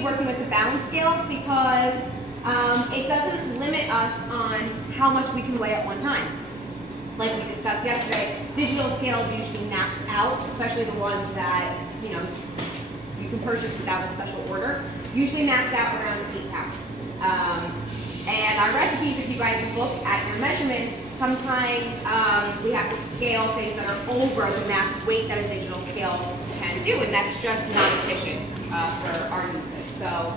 enjoy working with the balance scales because it doesn't limit us on how much we can weigh at one time. Like we discussed yesterday, digital scales usually max out, especially the ones that you can purchase without a special order. Usually max out around 8 pounds. And our recipes, if you guys look at your measurements, sometimes we have to scale things that are over the max weight that a digital scale can do, and that's just not efficient for our uses. So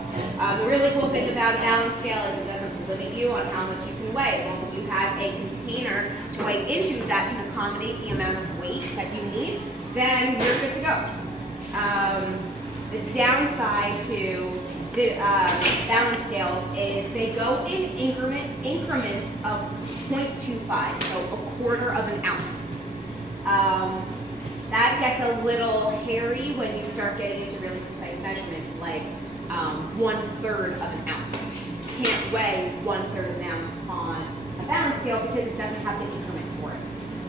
the really cool thing about a balance scale is it doesn't limit you on how much you can weigh. As long as you have a container to weigh into that can accommodate the amount of weight that you need, then you're good to go. The downside to balance scales is they go in increments of 0.25, so a quarter of an ounce. That gets a little hairy when you start getting into really precise measurements, like 1/3 of an ounce. You can't weigh 1/3 of an ounce on a balance scale because it doesn't have the increment for it.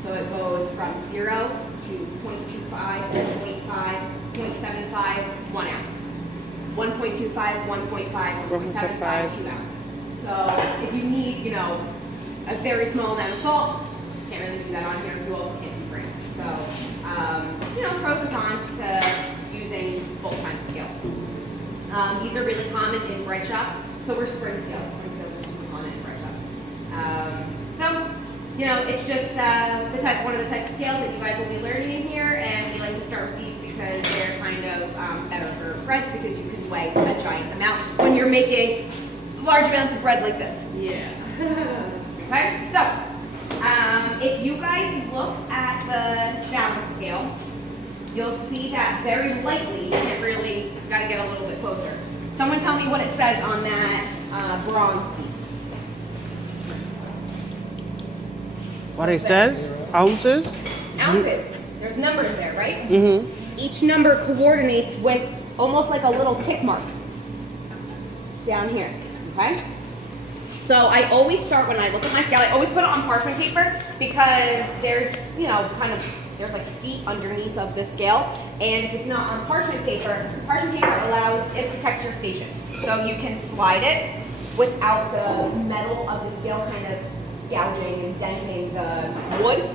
So it goes from 0 to 0.25, 0.5, 0.75, 1 ounce. 1.25, 1.5, 1.75, 2 ounces. So if you need, a very small amount of salt, can't really do that on here. You also can't do grams. So, pros and cons to using both kinds of scales. These are really common in bread shops. So we're spring scales. Spring scales are super common in bread shops. It's just one of the types of scales that you guys will be learning in here, and we like to start with these because they're kind of better for breads because you can weigh a giant amount when you're making large amounts of bread like this. Yeah. Okay, so if you guys look at the balance scale, you'll see that very lightly, you gotta get a little bit closer. Someone tell me what it says on that bronze piece. What it says? Ounces? Ounces. There's numbers there, right? Mm-hmm. Each number coordinates with almost like a little tick mark down here, okay? So I always start, when I look at my scale, I always put it on parchment paper because there's, there's like feet underneath of the scale. And if it's not on parchment paper it protects your station. So you can slide it without the metal of the scale kind of gouging and denting the wood.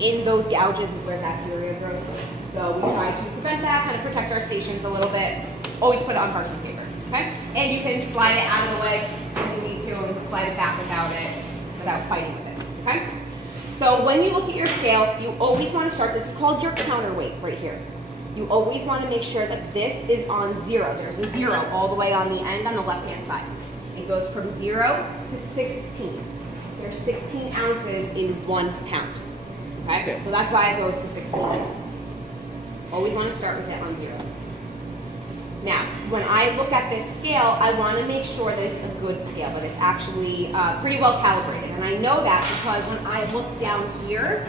In those gouges is where bacteria grows. So we try to prevent that, kind of protect our stations a little bit. Always put it on parchment paper, okay? And you can slide it out of the way if you need to, and slide it back without fighting with it, okay? So when you look at your scale, you always want to start, this is called your counterweight right here. You always want to make sure that this is on 0. There's a 0 all the way on the end on the left-hand side. It goes from 0 to 16. There's 16 ounces in 1 pound. Okay? So that's why it goes to 16. Always want to start with it on 0. Now, when I look at this scale, I want to make sure that it's a good scale, that it's actually pretty well calibrated. And I know that because when I look down here,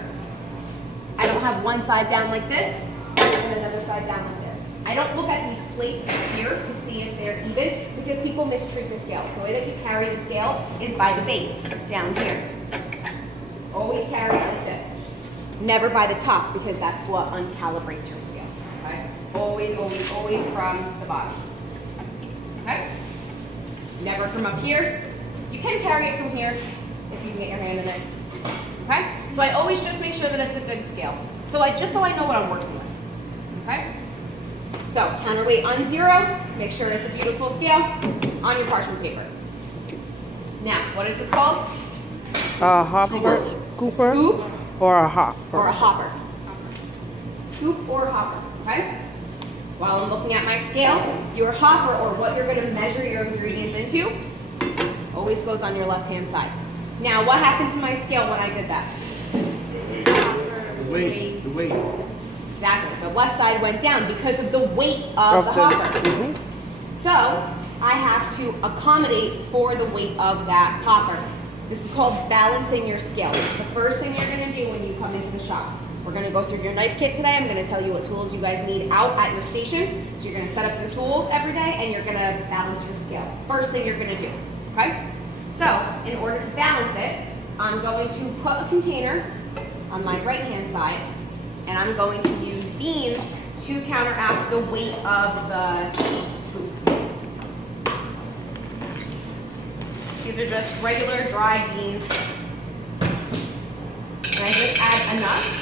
I don't have one side down like this and another side down like this. I don't look at these plates here to see if they're even because people mistreat the scale. The way that you carry the scale is by the base down here. Always carry it like this. Never by the top because that's what uncalibrates your scale. Okay? Always, always, always from the bottom. Okay? Never from up here. You can carry it from here if you can get your hand in there. Okay? So I always just make sure that it's a good scale. So I know what I'm working with. Okay? So counterweight on 0, make sure it's a beautiful scale on your parchment paper. Now, what is this called? A hopper, scooper, scoop, or a hopper. or a hopper. Scoop or hopper, okay? While I'm looking at my scale, your hopper, or what you're gonna measure your ingredients into, always goes on your left-hand side. Now, what happened to my scale when I did that? The weight. Exactly, the left side went down because of the weight of the hopper. Mm-hmm. So, I have to accommodate for the weight of that hopper. This is called balancing your scale. It's the first thing you're gonna do when you come into the shop. We're gonna go through your knife kit today. I'm gonna tell you what tools you guys need out at your station. So you're gonna set up your tools every day and you're gonna balance your scale. First thing you're gonna do, okay? So, in order to balance it, I'm going to put a container on my right-hand side and I'm going to use beans to counteract the weight of the scoop. are just regular dried beans. And I just add enough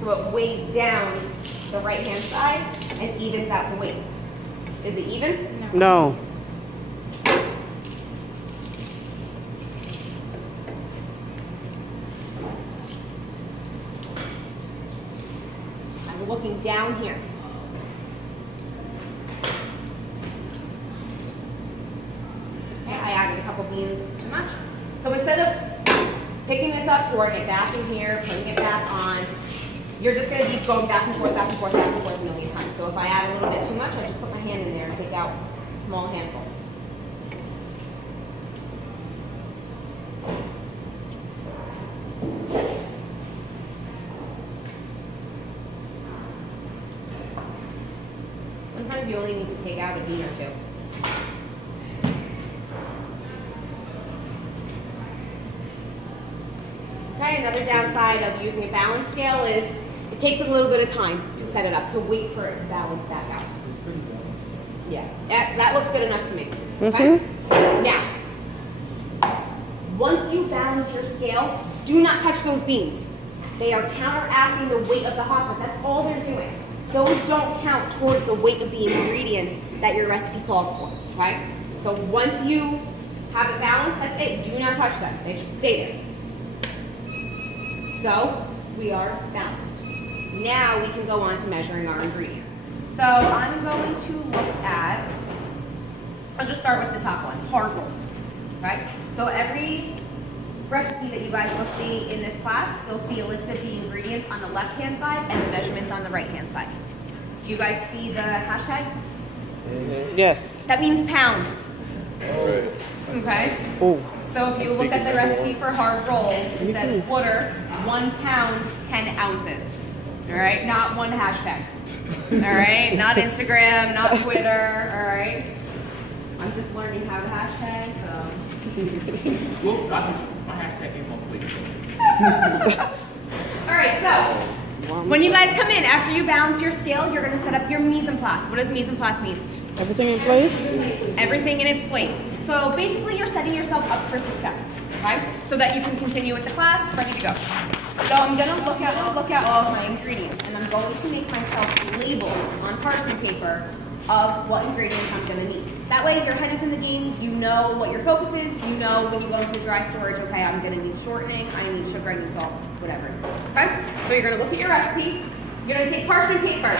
so it weighs down the right-hand side and evens out the weight. Is it even? No. I'm looking down here. Okay, I added a couple beans too much. So instead of picking this up, pouring it back in here, putting it back on, you're just going to be going back and forth, back and forth, back and forth a million times. So if I add a little bit too much, I just put my hand in there and take out a small handful. Sometimes you only need to take out a bean or two. Okay, another downside of using a balance scale is it takes a little bit of time to set it up, to wait for it to balance back out. It's pretty balanced. Yeah, that looks good enough to me. Okay? Now, once you balance your scale, do not touch those beans. They are counteracting the weight of the hopper. That's all they're doing. Those don't count towards the weight of the ingredients that your recipe calls for, okay? So once you have it balanced, that's it. Do not touch them. They just stay there. So we are balanced. Now we can go on to measuring our ingredients. So I'm going to look at, I'll just start with the top one, hard rolls, okay? So every recipe that you guys will see in this class, you'll see a list of the ingredients on the left-hand side and the measurements on the right-hand side. Do you guys see the hashtag? Yes. That means pound, Alright. okay? Oh. So if you look at the recipe for hard rolls, it says water, 1 pound, 10 ounces. All right, not one hashtag. All right, not Instagram, not Twitter. All right. I'm just learning how to hashtag, so. Whoops, I just, my hashtag ain't gonna please. All right, so when you guys come in, after you balance your scale, you're gonna set up your mise en place. What does mise en place mean? Everything in place? Everything in its place. So basically you're setting yourself up for success, okay? So that you can continue with the class, ready to go. So I'm gonna look at all of my ingredients and I'm going to make myself labels on parchment paper of what ingredients I'm gonna need. That way if your head is in the game, you know what your focus is, you know when you go into dry storage, okay, I'm gonna need shortening, I need sugar, I need salt, whatever it is, okay? So you're gonna look at your recipe, you're gonna take parchment paper.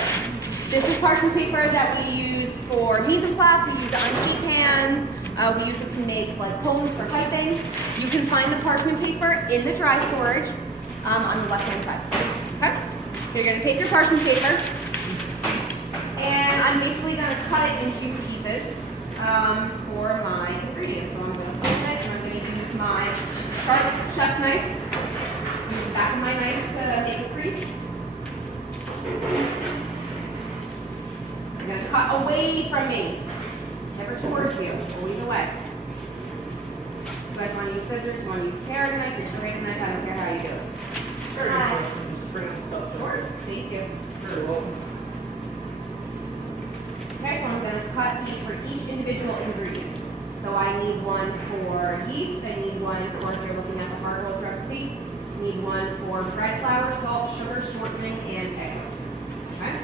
This is parchment paper that we use for mise en place, we use it on sheet pans, we use it to make like cones for piping. You can find the parchment paper in the dry storage on the left-hand side, okay? So you're gonna take your parchment paper, and I'm basically gonna cut it into pieces for my ingredients. So I'm gonna open it, and I'm gonna use my sharp chef's knife, use the back of my knife to make a crease. I'm gonna cut away from me, never towards you, always away. You guys want to use scissors, you want to use a carrot knife, your serrated knife, I don't care how you do it. Sure, thank you. Very well. Okay, so I'm going to cut these for each individual ingredient. So I need one for yeast, I need one for, if you're looking at the hard rolls recipe, I need one for bread flour, salt, sugar, shortening, and egg whites. Okay?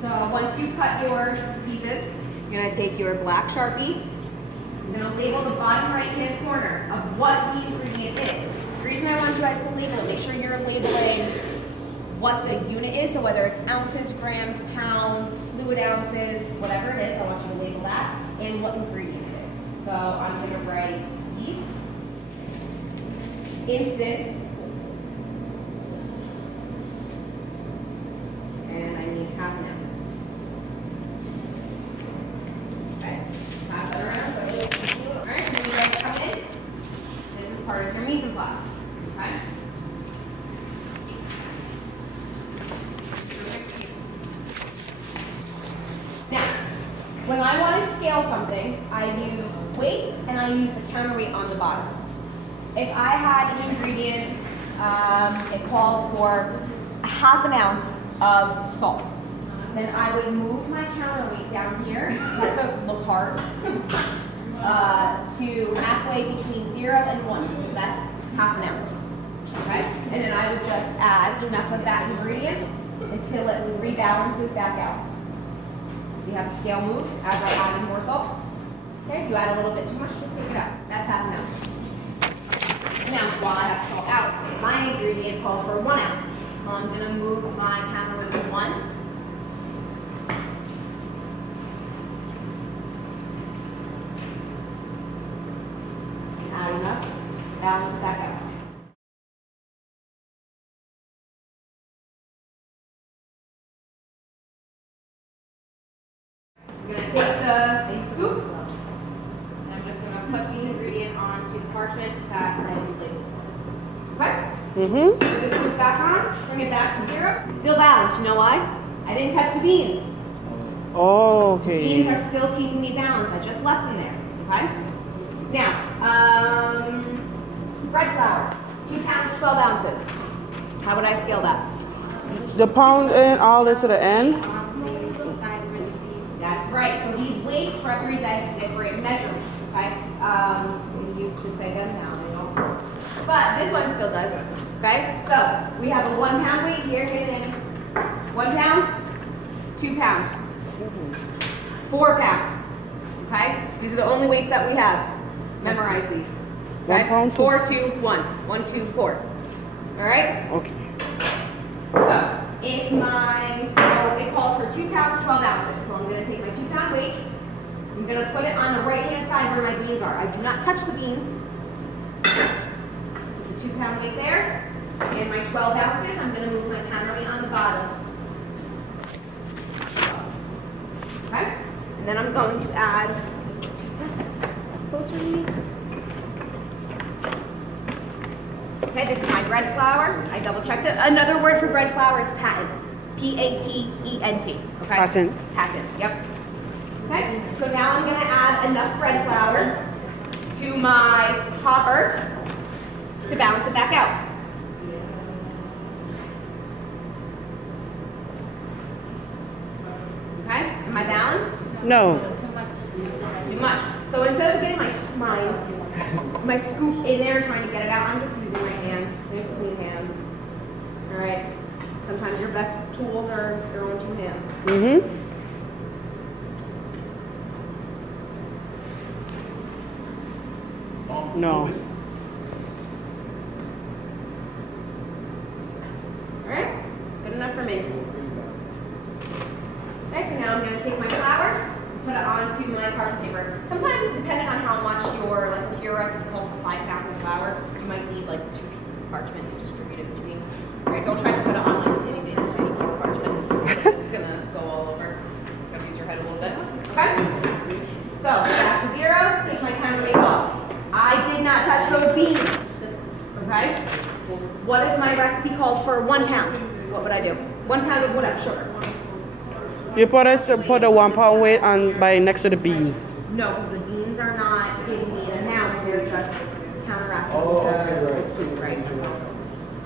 So once you cut your pieces, you're going to take your black Sharpie. You're going to label the bottom right-hand corner of what the ingredient is. The reason I want you guys to label it, make sure you're labeling what the unit is, so whether it's ounces, grams, pounds, fluid ounces, whatever it is, I want you to label that, and what ingredient it is. So I'm going to write yeast, instant, and I need half an ounce. Okay, pass that around. So all right, when you guys come in, this is part of your mise en place. Okay. Now, when I want to scale something, I use weights and I use the counterweight on the bottom. If I had an ingredient, it calls for 1/2 ounce of salt. then I would move my counterweight down here. That's to look hard. To halfway between 0 and 1. So that's half an ounce. Okay? And then I would just add enough of that ingredient until it rebalances back out. See how the scale moves as I add in more salt? Okay, if you add a little bit too much, just take it out. That's half an ounce. Now, while I have salt out, my ingredient calls for 1 ounce. So I'm going to move my counterweight to 1. Add enough, balance it back out. I'm going to take the scoop, and I'm just going to put the ingredient onto the parchment that I use label. Okay? Mm-hmm. Put the scoop back on, bring it back to 0. Still balanced. You know why? I didn't touch the beans. Oh, okay. The beans are still keeping me balanced. I just left them there. Okay? Now, bread flour. 2 pounds, 12 ounces. How would I scale that? The pound in all the way to the end. That's right. So these weights represent different measurements. Okay? We used to say them now, they don't. But this one still does. Okay? So we have a 1 pound weight here. Hit 1 pound, 2 pound, 4 pound. Okay? These are the only weights that we have. Memorize these. Okay? 1 pound, 4, 2, 1. 1, 2, 4. All right? Okay. So if it calls for 2 pounds, 12 ounces. So I'm going to take my 2 pound weight. I'm going to put it on the right hand side where my beans are. I do not touch the beans. The 2 pound weight there. And my 12 ounces, I'm going to move my counterweight on the bottom. Okay? And then I'm going to add, that's closer to me. Okay, this is my bread flour. I double checked it. Another word for bread flour is patent. P-A-T-E-N-T. Okay? Patent. Patent, yep. Okay, so now I'm going to add enough bread flour to my hopper to balance it back out. Okay, am I balanced? No. Too much. So instead of getting my scoop in there and trying to get it out, I'm just using my hands, nice clean hands. All right. Sometimes your best tools are your own 2 hands. Mm-hmm. No. All right. Good enough for me. Okay, so now I'm going to take my flour and put it onto my parchment paper. Sometimes, depending on how much if your recipe calls for 5 pounds of flour, you might need like 2 pieces of parchment to distribute it between. All right, don't try to put it on like an itty bitty tiny piece of parchment. It's going to go all over. Going to use your head a little bit. Okay? So, back to 0, take my counterweight off. I did not touch those beans. Okay? What if my recipe called for 1 pound? What would I do? 1 pound of what? Sugar. You put the 1 pound weight on by next to the beans. No, because the beans are not giving me an amount. They're just counteracting the soup, right?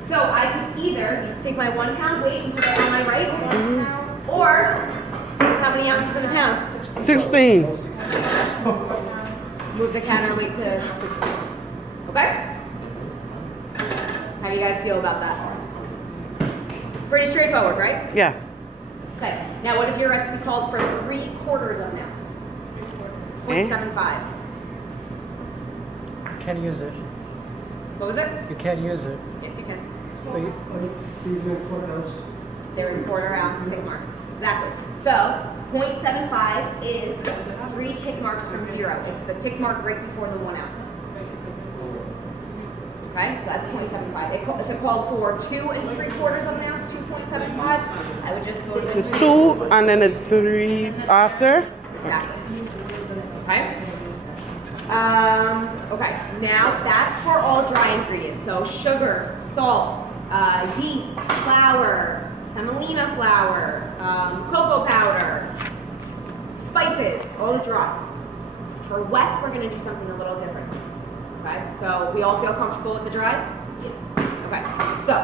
So I could either take my 1 pound weight and put it on my right, or how many ounces in a pound? 16. Move the counterweight to 16. Okay? How do you guys feel about that? Pretty straightforward, right? Yeah. Okay. Now, what if your recipe called for 3/4 of an ounce? 0.75. Can't use it. What was it? You can't use it. Yes, you can. But you, They're in 1/4 ounce tick marks. Exactly. So 0.75 is 3 tick marks from 0. It's the tick mark right before the 1 ounce. Okay, so that's 0.75. If it called for 2 3/4 of an ounce, 2.75, I would just go to the 2 and then a 3 after. Exactly. Okay. Okay. Now that's for all dry ingredients. So sugar, salt, yeast, flour, semolina flour, cocoa powder, spices, all the dries. For wets, we're going to do something a little different. Okay. So we all feel comfortable with the dries? Yes. Okay. So